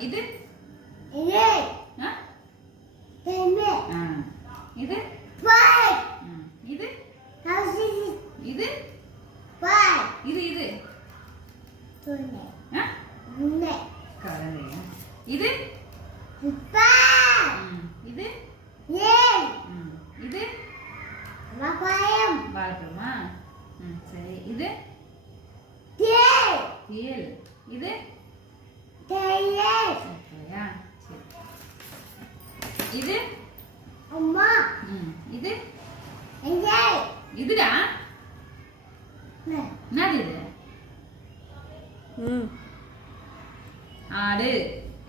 இது இது ஆ தென்னை ஆ இது பாய் இது ஹவுசி இது பாய் இது துணை ஆ உன்னை கரலையா இது பாய் இது ஏய் இது வாழைப்பழம் வாழைப்பழமா சரி இது தேய் தேல் இது தேயிலை ஓகேயா சரி இது அம்மா இது எங்கேய் இதுடா என்னது இது ஆடு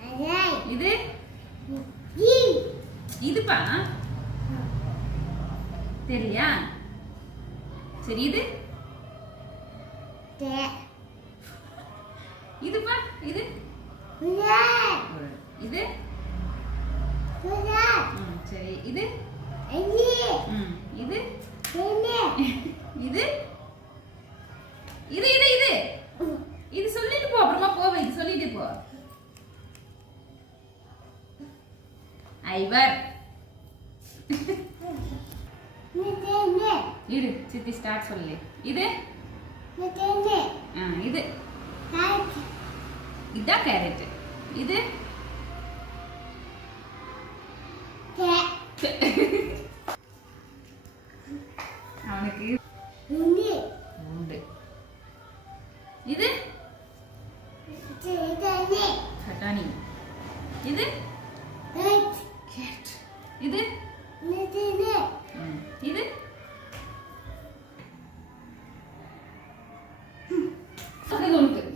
எங்கேய் இது ஈ இதுப்பா தெரியலையா சரி இது தே இதுப்பா இது உன்னை இது உன்னை சரி இது எங்கி இது தென்னை இது இது இது இது இது சொல்லிட்டு போ அப்புறமா போவே இது சொல்லிட்டு போ ஐவர் நீ தென்னை இரு சித்தி ஸ்டார்ட் சொல்லு இது நீ தென்னை இது கேரட் இதான் கேரட் இது கே அவனுக்கு உன்னி உண்டு இது தென்னை கட்டாணி இது ரைட் கேட் இது நீ தென்னை இது அது உனக்கு